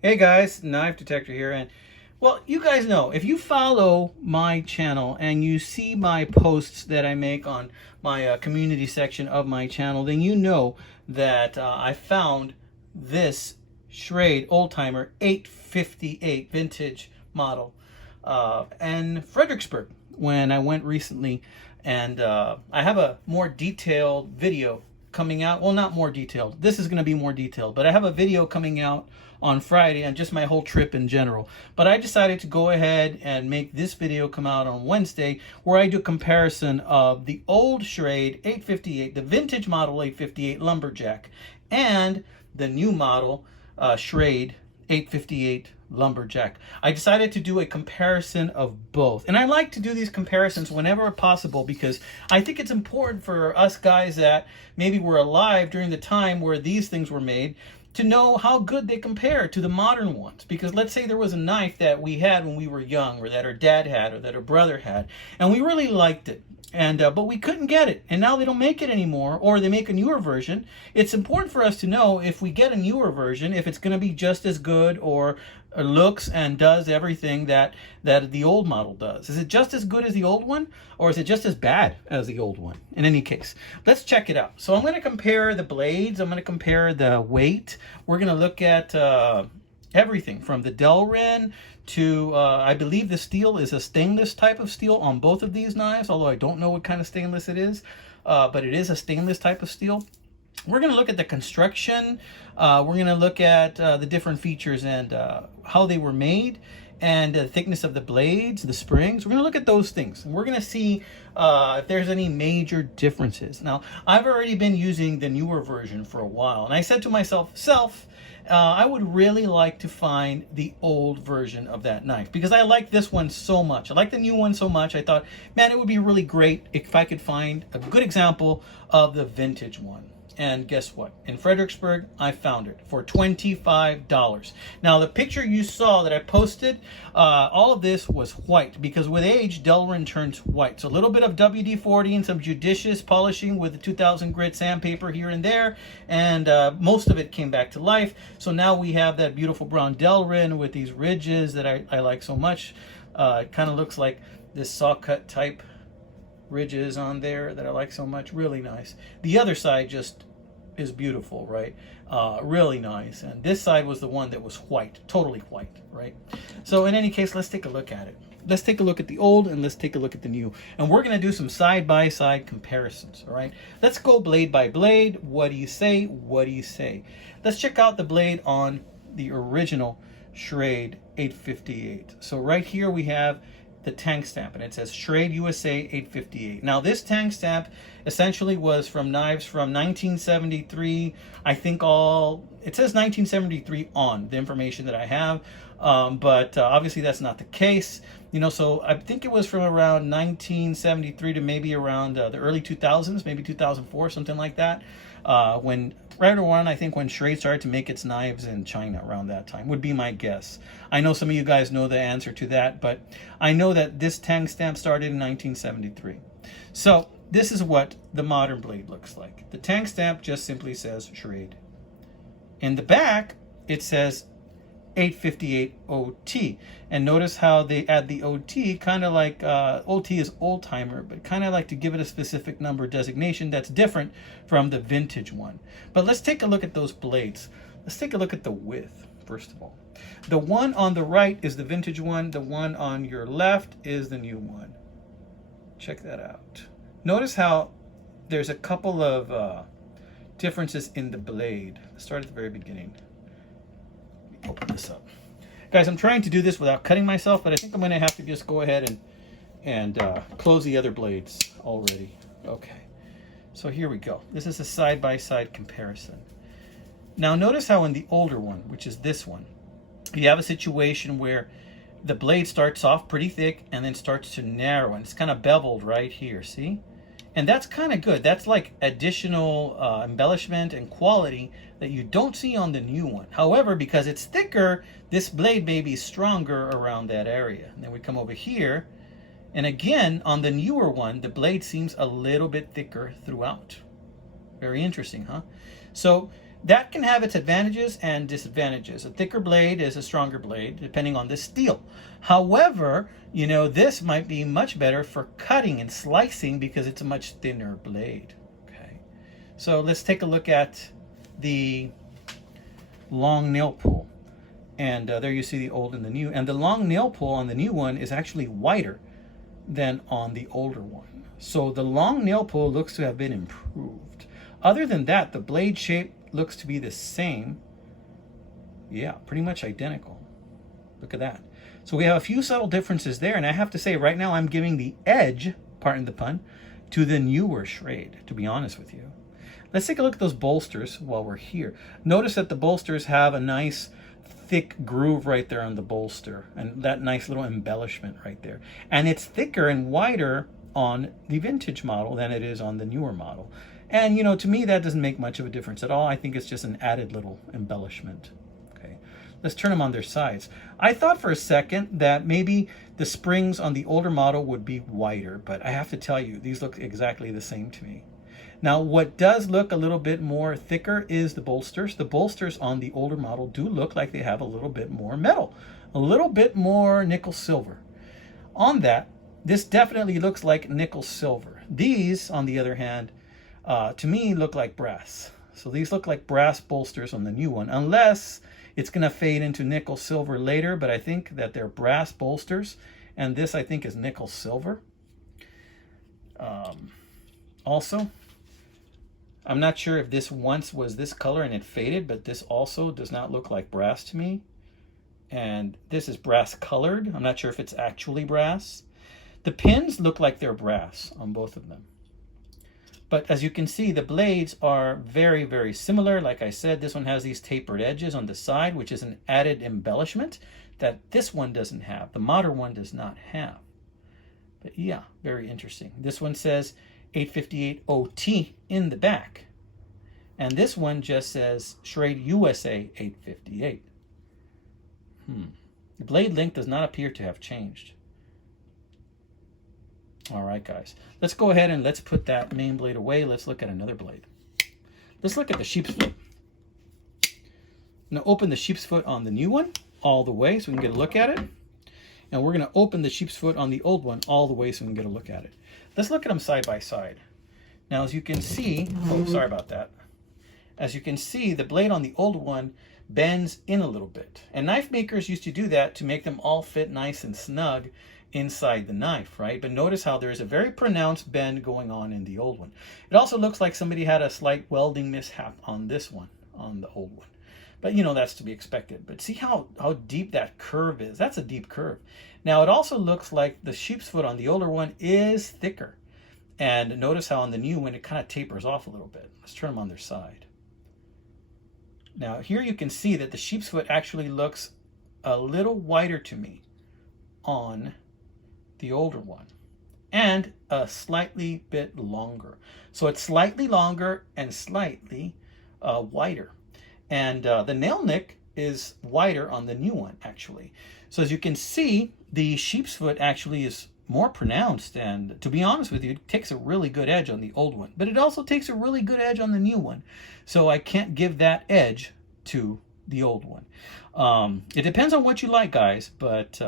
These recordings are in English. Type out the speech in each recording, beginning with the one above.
Hey guys, Knife Detector here, and well, you guys know, if you follow my channel and you see my posts that I make on my community section of my channel, then you know that I found this Schrade Old Timer 858 vintage model in Fredericksburg when I went recently, and I have a more detailed video coming out. Well, not more detailed. This is going to be more detailed, but I have a video coming out on Friday and just my whole trip in general. But I decided to go ahead and make this video come out on Wednesday, where I do a comparison of the old Schrade 858, the vintage model 858 Lumberjack, and the new model Schrade 858 Lumberjack. I decided to do a comparison of both. And I like to do these comparisons whenever possible because I think it's important for us guys that maybe were alive during the time where these things were made to know how good they compare to the modern ones. Because let's say there was a knife that we had when we were young, or that our dad had, or that our brother had, and we really liked it, and but we couldn't get it, and now they don't make it anymore, or they make a newer version. It's important for us to know, if we get a newer version, if it's going to be just as good, or looks and does everything that the old model does. Is it just as good as the old one, or is it just as bad as the old one? In any case, let's check it out. So I'm going to compare the blades. I'm going to compare the weight. We're going to look at everything from the Delrin to I believe the steel is a stainless type of steel on both of these knives, although I don't know what kind of stainless it is, but it is a stainless type of steel. We're going to look at the construction. We're going to look at the different features and how they were made, and the thickness of the blades, the springs. We're going to look at those things, and we're going to see if there's any major differences. Now, I've already been using the newer version for a while, and I said to myself, I would really like to find the old version of that knife because I like this one so much. I like the new one so much. I thought, man, it would be really great if I could find a good example of the vintage one. And guess what? In Fredericksburg, I found it for $25. Now, the picture you saw that I posted, all of this was white because with age, Delrin turns white. So a little bit of WD-40 and some judicious polishing with the 2000 grit sandpaper here and there, and most of it came back to life. So now we have that beautiful brown Delrin with these ridges that I like so much. It kind of looks like this saw cut type ridges on there that I like so much. Really nice. The other side just is beautiful, right? Really nice. And this side was the one that was white, totally white, right? So in any case, let's take a look at it. Let's take a look at the old and let's take a look at the new. And we're going to do some side-by-side comparisons, all right? Let's go blade by blade. What do you say? What do you say? Let's check out the blade on the original Schrade 858. So right here we have the tank stamp, and it says Schrade USA 858. Now this tank stamp essentially was from knives from 1973. I think it says 1973 on the information that I have, but obviously that's not the case. You know, so I think it was from around 1973 to maybe around the early 2000s, maybe 2004, something like that. Right around, I think, when Schrade started to make its knives in China, around that time, would be my guess. I know some of you guys know the answer to that, but I know that this tank stamp started in 1973. So this is what the modern blade looks like. The tank stamp just simply says Schrade. In the back, it says 858 OT. And notice how they add the OT, kind of like OT is old timer, but kind of like to give it a specific number designation that's different from the vintage one. But let's take a look at those blades. Let's take a look at the width, first of all. The one on the right is the vintage one. The one on your left is the new one. Check that out. Notice how there's a couple of differences in the blade. Let's start at the very beginning. Open this up, guys. I'm trying to do this without cutting myself, but I think I'm going to have to just go ahead and close the other blades already. Okay, so here we go. This is a side-by-side comparison. Now notice how in the older one, which is this one, you have a situation where the blade starts off pretty thick and then starts to narrow, and it's kind of beveled right here, see? And that's kind of good. That's like additional embellishment and quality that you don't see on the new one. However, because it's thicker, this blade may be stronger around that area. And then we come over here, and again, on the newer one, the blade seems a little bit thicker throughout. Very interesting, huh? So that can have its advantages and disadvantages. A thicker blade is a stronger blade, depending on the steel. However, you know, this might be much better for cutting and slicing because it's a much thinner blade. Okay, so let's take a look at the long nail pull. And there you see the old and the new. And the long nail pull on the new one is actually wider than on the older one. So the long nail pull looks to have been improved. Other than that, the blade shape looks to be the same. Yeah, pretty much identical. Look at that. So we have a few subtle differences there, and I have to say right now I'm giving the edge, pardon the pun, to the newer Schrade, to be honest with you. Let's take a look at those bolsters while we're here. Notice that the bolsters have a nice thick groove right there on the bolster, and that nice little embellishment right there. And it's thicker and wider on the vintage model than it is on the newer model. And, you know, to me, that doesn't make much of a difference at all. I think it's just an added little embellishment. Okay, let's turn them on their sides. I thought for a second that maybe the springs on the older model would be wider, but I have to tell you, these look exactly the same to me. Now, what does look a little bit more thicker is the bolsters. The bolsters on the older model do look like they have a little bit more metal, a little bit more nickel silver. On that, this definitely looks like nickel silver. These, on the other hand, to me look like brass. So these look like brass bolsters on the new one, unless it's going to fade into nickel silver later, but I think that they're brass bolsters, and this I think is nickel silver. Also, I'm not sure if this once was this color and it faded, but this also does not look like brass to me. And this is brass colored. I'm not sure if it's actually brass. The pins look like they're brass on both of them. But as you can see, the blades are very, very similar. Like I said, this one has these tapered edges on the side, which is an added embellishment that this one doesn't have. The modern one does not have. But yeah, very interesting. This one says 858 OT in the back. And this one just says Schrade USA 858. The blade length does not appear to have changed. All right, guys. Let's go ahead and let's put that main blade away. Let's look at another blade. Let's look at the sheep's foot. I'm going to open the sheep's foot on the new one all the way so we can get a look at it. And we're going to open the sheep's foot on the old one all the way so we can get a look at it. Let's look at them side by side. Now, as you can see, oh, sorry about that. As you can see, the blade on the old one bends in a little bit. And knife makers used to do that to make them all fit nice and snug inside the knife, right? But notice how there is a very pronounced bend going on in the old one. It also looks like somebody had a slight welding mishap on this one, on the old one. But, you know, that's to be expected. But see how deep that curve is? That's a deep curve. Now, it also looks like the sheep's foot on the older one is thicker. And notice how on the new one, it kind of tapers off a little bit. Let's turn them on their side. Now, here you can see that the sheep's foot actually looks a little wider to me on the older one. And a slightly bit longer. So it's slightly longer and slightly wider. And the nail nick is wider on the new one, actually. So as you can see, the sheep's foot actually is more pronounced. And to be honest with you, it takes a really good edge on the old one. But it also takes a really good edge on the new one. So I can't give that edge to the old one. It depends on what you like, guys. But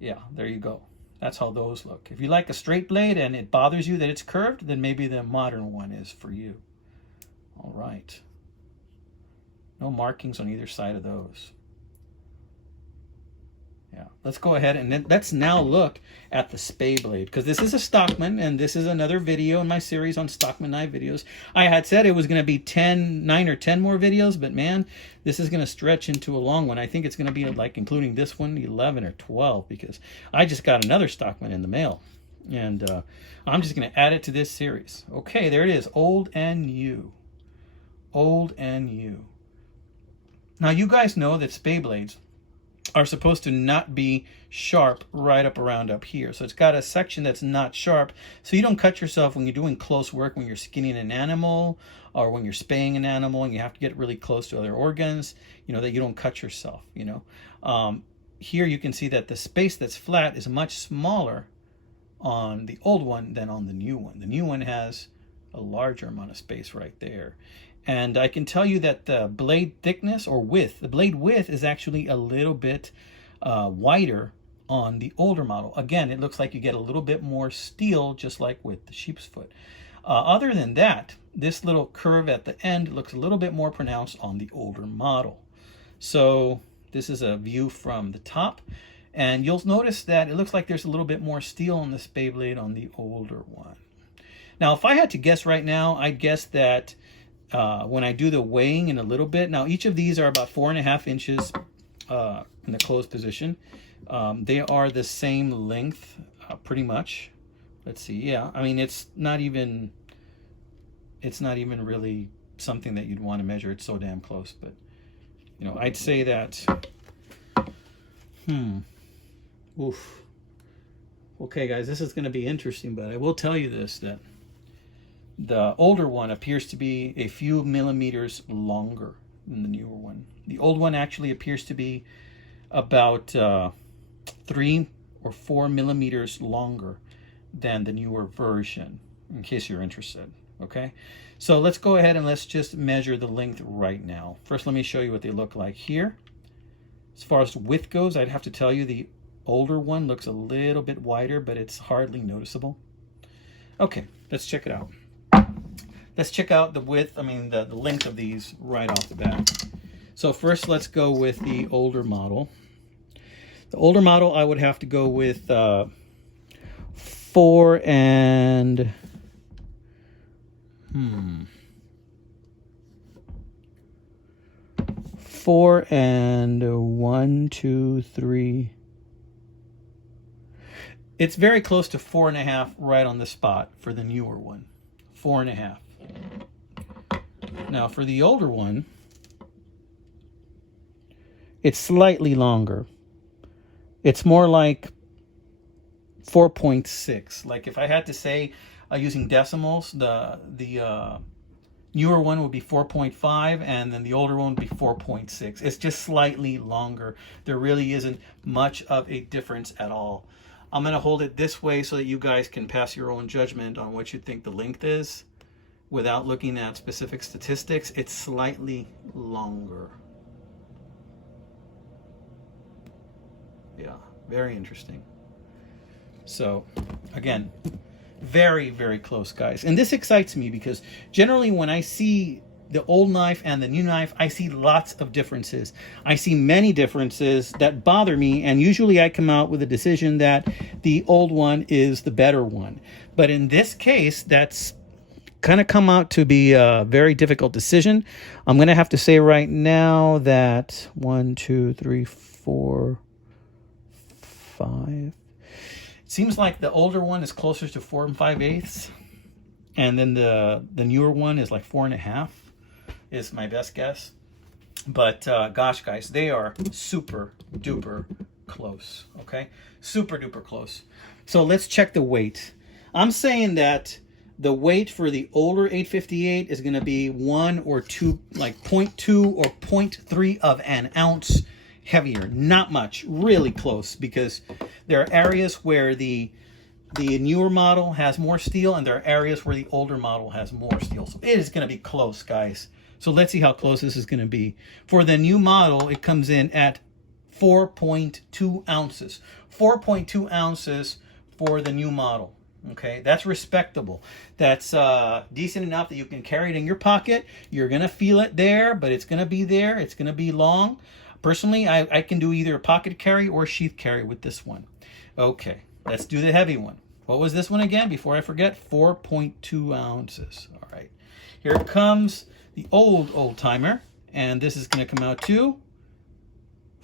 yeah, there you go. That's how those look. If you like a straight blade and it bothers you that it's curved, then maybe the modern one is for you. All right. No markings on either side of those. Yeah, let's go ahead and then let's now look at the Speyblade, because this is a Stockman and this is another video in my series on Stockman knife videos. I had said it was going to be 9 or 10 more videos, but man, this is going to stretch into a long one. I think it's going to be like, including this one, 11 or 12, because I just got another Stockman in the mail. And I'm just going to add it to this series. Okay, there it is, old and new. Old and new. Now, you guys know that Speyblades are supposed to not be sharp right up around up here. So it's got a section that's not sharp, so you don't cut yourself when you're doing close work, when you're skinning an animal or when you're spaying an animal and you have to get really close to other organs, you know, that you don't cut yourself, you know. Here you can see that the space that's flat is much smaller on the old one than on the new one. The new one has a larger amount of space right there. And I can tell you that the blade thickness or width, the blade width is actually a little bit wider on the older model. Again, it looks like you get a little bit more steel, just like with the sheep's foot. Other than that, this little curve at the end looks a little bit more pronounced on the older model. So this is a view from the top, and you'll notice that it looks like there's a little bit more steel on the Speyblade on the older one. Now, if I had to guess right now, I'd guess that when I do the weighing in a little bit, now each of these are about 4.5 inches in the closed position. They are the same length, pretty much. Let's see, yeah, I mean, it's not even really something that you'd want to measure. It's so damn close, but you know, I'd say that, oof. Okay, guys, this is going to be interesting, but I will tell you this, that the older one appears to be a few millimeters longer than the newer one. The old one actually appears to be about 3 or 4 millimeters longer than the newer version, in case you're interested. Okay, so let's go ahead and let's just measure the length right now. First, let me show you what they look like here. As far as width goes, I'd have to tell you the older one looks a little bit wider, but it's hardly noticeable. Okay, let's check it out. Let's check out the width, I mean the length of these right off the bat. So first, let's go with the older model. The older model, I would have to go with 4 and 1, 2, 3. It's very close to 4.5 right on the spot for the newer one. 4.5. Now for the older one, it's slightly longer. It's more like 4.6. Like if I had to say using decimals, the newer one would be 4.5 and then the older one would be 4.6. It's just slightly longer. There really isn't much of a difference at all. I'm going to hold it this way so that you guys can pass your own judgment on what you think the length is without looking at specific statistics. It's slightly longer. Yeah, very interesting. So again, very, very close, guys. And this excites me because generally when I see the old knife and the new knife, I see lots of differences. I see many differences that bother me, and usually I come out with a decision that the old one is the better one. But in this case, that's kind of come out to be a very difficult decision. I'm going to have to say right now that 1, 2, 3, 4, 5. It seems like the older one is closer to 4 5/8, and then the newer one is like 4.5. Is my best guess. But gosh, guys, they are super duper close. Okay, super duper close. So let's check the weight. I'm saying that the weight for the older 858 is going to be 1 or 2, like 0.2 or 0.3 of an ounce heavier. Not much, really close, because there are areas where the newer model has more steel and there are areas where the older model has more steel. So it is going to be close, guys. So let's see how close this is going to be. For the new model, it comes in at 4.2 ounces. 4.2 ounces for the new model. Okay, that's respectable. That's decent enough that you can carry it in your pocket. You're going to feel it there, but it's going to be there. It's going to be long. Personally, I can do either a pocket carry or sheath carry with this one. Okay, let's do the heavy one. What was this one again? Before I forget, 4.2 ounces. All right, here it comes. The old timer, and this is going to come out to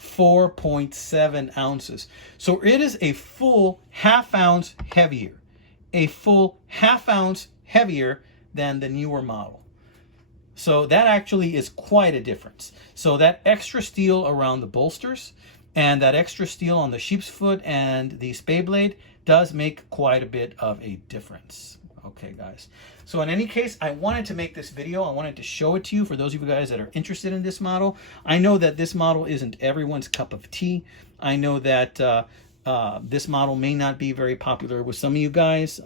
4.7 ounces. So it is a full ½ ounce heavier. A full ½ ounce heavier than the newer model. So that actually is quite a difference. So that extra steel around the bolsters and that extra steel on the sheep's foot and the Speyblade does make quite a bit of a difference. Okay, guys. So in any case, I wanted to make this video. I wanted to show it to you for those of you guys that are interested in this model. I know that this model isn't everyone's cup of tea. I know that this model may not be very popular with some of you guys.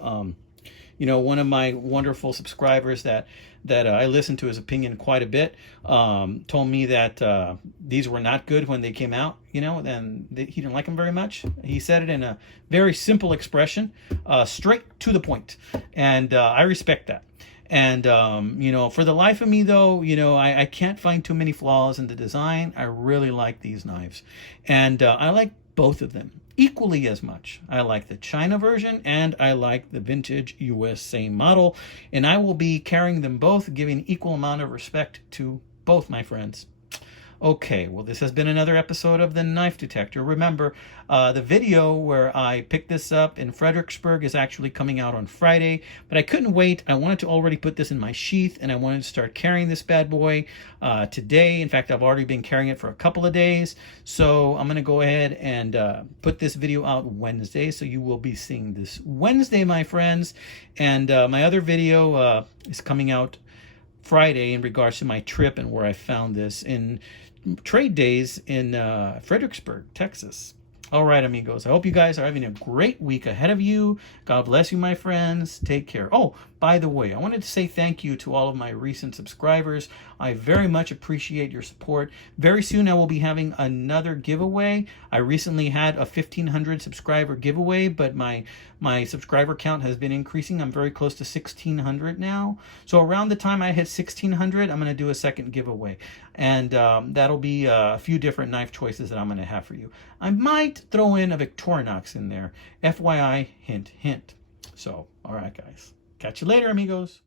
one of my wonderful subscribers that I listen to his opinion quite a bit, told me that these were not good when they came out, and he didn't like them very much. He said it in a very simple expression, straight to the point, and I respect that. And, for the life of me, though, I can't find too many flaws in the design. I really like these knives. And I like both of them equally as much. I like the China version and I like the vintage USA model. And I will be carrying them both, giving equal amount of respect to both, my friends. Okay, well, this has been another episode of The Knife Detector. Remember, the video where I picked this up in Fredericksburg is actually coming out on Friday, but I couldn't wait. I wanted to already put this in my sheath, and I wanted to start carrying this bad boy today. In fact, I've already been carrying it for a couple of days, so I'm going to go ahead and put this video out Wednesday, so you will be seeing this Wednesday, my friends. And my other video is coming out Friday in regards to my trip and where I found this in trade days in Fredericksburg, Texas. All right, amigos. I hope you guys are having a great week ahead of you. God bless you, my friends. Take care. Oh, by the way, I wanted to say thank you to all of my recent subscribers. I very much appreciate your support. Very soon I will be having another giveaway. I recently had a 1,500 subscriber giveaway, but my subscriber count has been increasing. I'm very close to 1,600 now. So around the time I hit 1,600, I'm going to do a second giveaway. And that'll be a few different knife choices that I'm going to have for you. I might throw in a Victorinox in there. FYI, hint, hint. So, all right, guys. Catch you later, amigos.